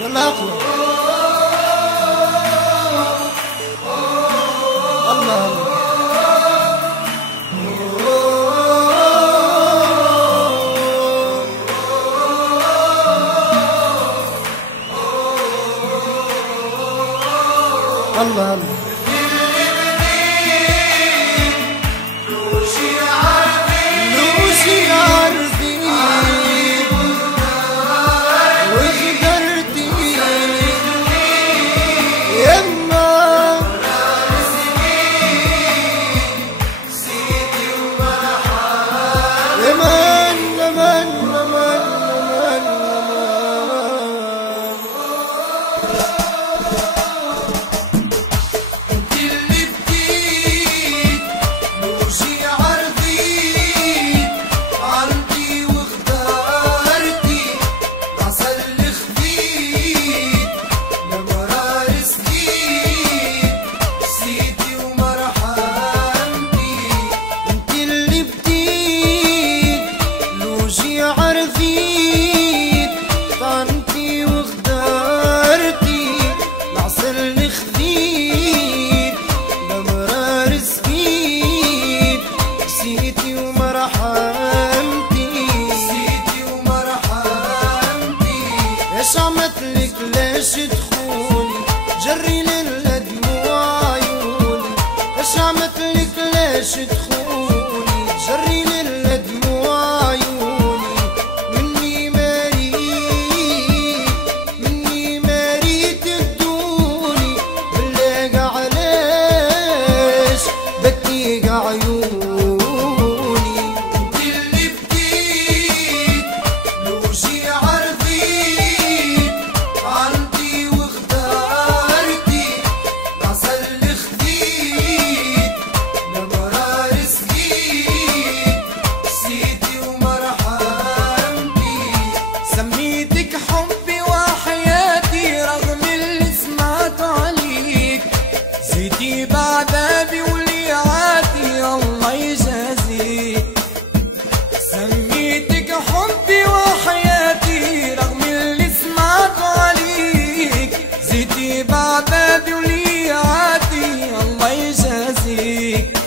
يلا اقوى. الله الله الله. ليش تخوني جري لنا دموع عيوني؟ ايش عملت لك ليش تخوني جري لنا دموع عيوني؟ مني مريت تدوني بالله علاش بكيك عيوني؟ بعذابي وليعاتي الله يجازيك، سميتك حبي وحياتي رغم اللي سمعت عليك، زيتي بعذابي وليعاتي الله يجازيك،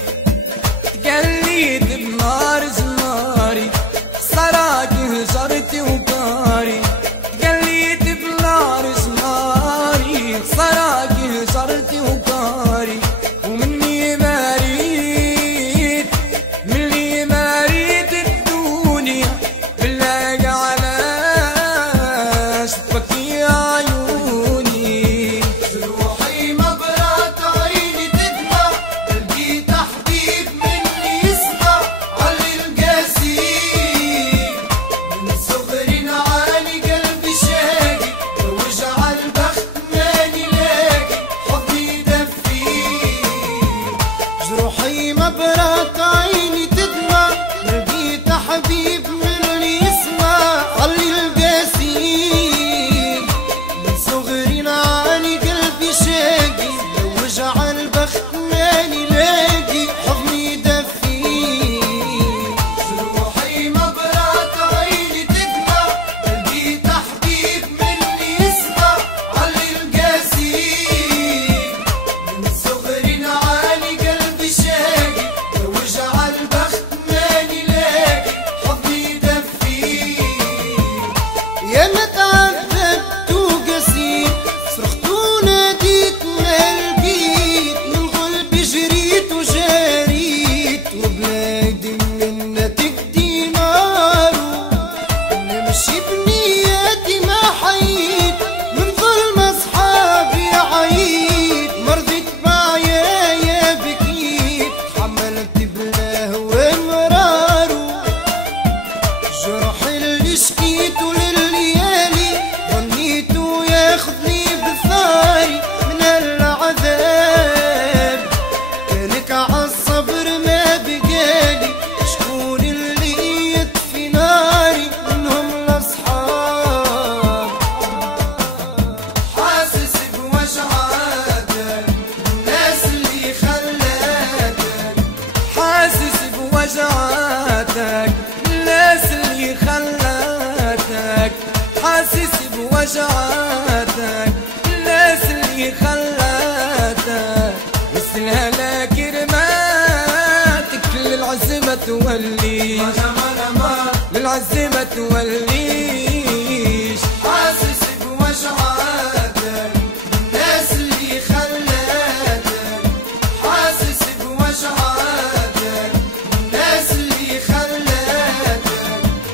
تقليت بنار جماري خسراكي هجرتي وكاري، تقليت بنار جماري خسراكي هجرتي وكاري، ومني مريت الدنيا بالله علاش تبكي عيوني؟ روحي مبرات عيني تدمع لقيت حبيب مني يسمع علي القاسي، من صغري نعاني قلبي شاقي ووجع البخت ماني لاقي حبي يدفي. جروحي مبرات عيني تدمع لقيت حبيب مني يسمع علي القاسي، من صغري نعاني قلبي شاقي ووجع البخت ماني لاقي حضني يدفي. جروحي مبرات عيني تدمع لقيت حبيب مني يسمع علي القاسي، من صغري نعاني قلبي شاقي ووجع البخت ماني لاقي حضني يدفي. يا ما تعذبت وقسيت صرخت وناديت ما لقيت، من قلبي جريت وجاريت وبلادي منا تكدي نارو، نمشي بنياتي ما حييت من ظلم اصحابي عييت، مرضيت بعيايا بكيت حملت بلاه ومرارو، جرحي اللي شكيتو لليالي ظنيتو ياخذني بثاري من العذاب، كانك عالصبر ما بقالي شكون اللي يطفي ناري منهم الاصحاب. حاسس بوجعاتك الناس اللي خلاتك، حاسس بوجعاتك بوجعاتك الناس اللي خلاتك وسلها لك رماتك للعزمة توليش للعزمة توليش حاسس بوجعاتك الناس اللي خلاتك حاسس بوجعاتك الناس اللي خلاتك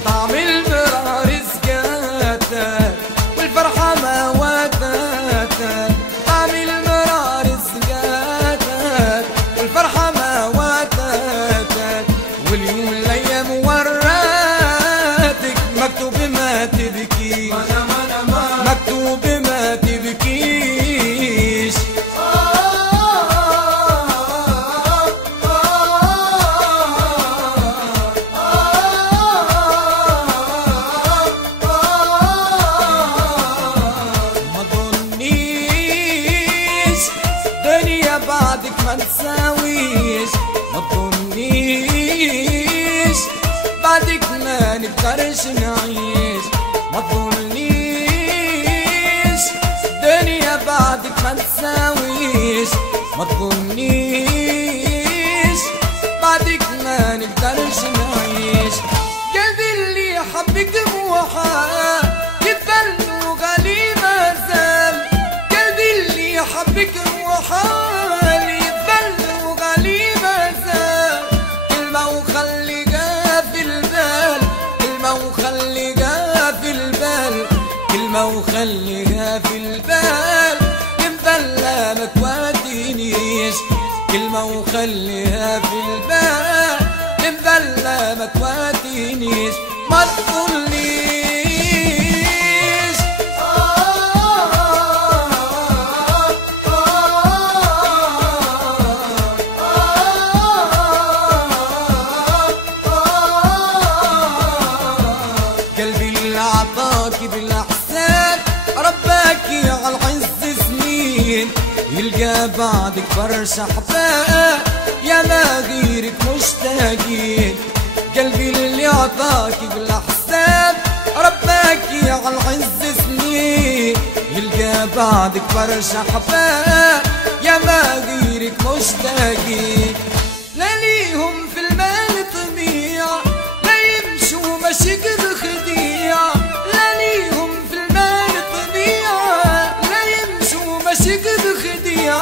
طعم المرار زكاتك والفرحة ما واتتك طعم المرار زكاتك والفرحة ما واتتك واليوم الايام وراتك مكتوب ما تبكي مكتوب ما تبكيش ما تظنيش دنيا بعدك ما تساويش ما تظنيش بعدك ما نقدرش نعيش ما تظنيش دنيا بعدك ما تساويش ما تظنيش بعدك ما نقدرش نعيش قلبي اللي حبك موحى يتبل وغالي ما زال قلبي اللي حبك موحى يتبل وغالي ما زال كلمة وخليها في البال كلمة وخليها في البال كلمة وخليها في البال مبلى ما تودينيش كلمة وخليها في البال مبلى ما تودينيش ما تقوليش قلبي اللي عطاكي بالاحسان رباكي على العز سنين يلقى بعدك برشا احباب يا ما غيرك مشتاقين قلبي اللي عطاكي بالاحسان رباكي على العز سنين يلقى بعدك برشا احباب يا ما غيرك مشتاقين لا ليهم في المال طميع لا يمشوا مشيك بخديع لا ليهم في المال طميع لا يمشوا مشيك بخديع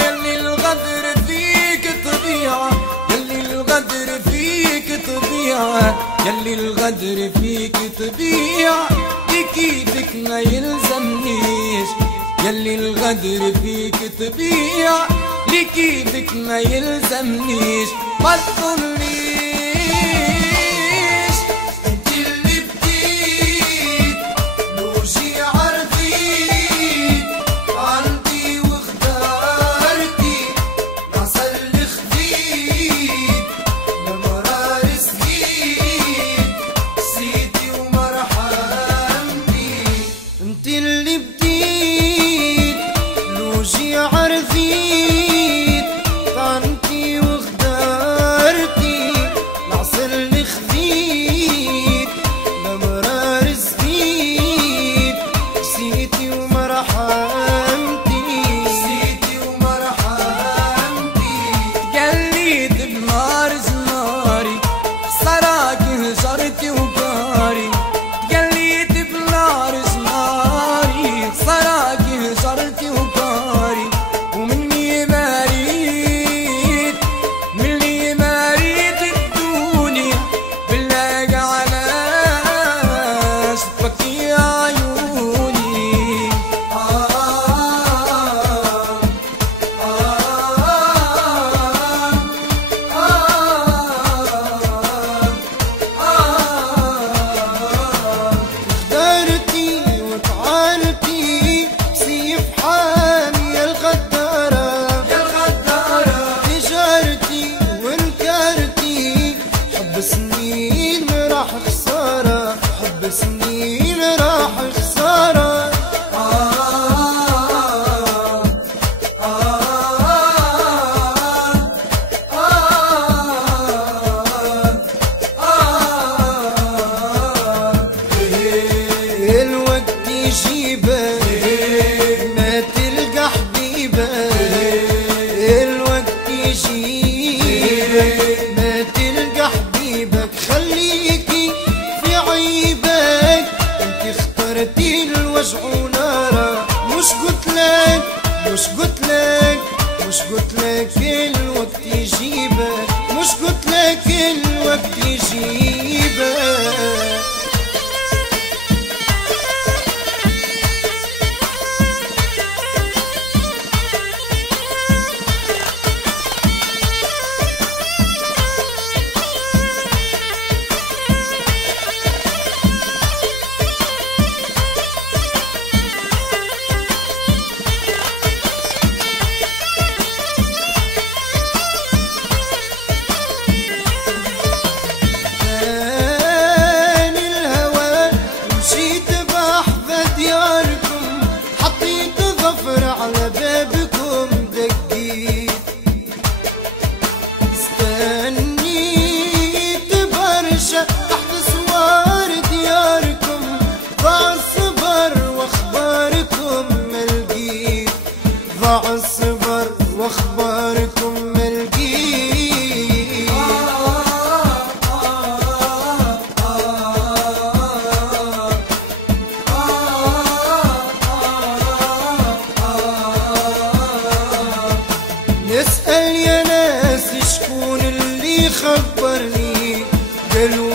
يلي الغدر فيك طبيعة يلي الغدر فيك طبيعة يلي الغدر فيك طبيعة كيفك ما يلزمنيش يلي الغدر فيك طبيعة لكيفك ما يلزمنيش ما تظنيش انت اللي بديت لوجي عرفيت عندي واختارتي نعسى اللي خديت لمرار سقيت سيتي ومرحمتي انت اللي بديت لوجي عرفيت طعنتي واختارتي الوقت يجيبه. على بابكم دقيت استنيت برشا تحت سوار دياركم، ضاع الصبر واخباركم ما لقيت، ضاع الصبر واخباركم ما لقيت. نسأل يا ناس شكون اللي خبرني قالوا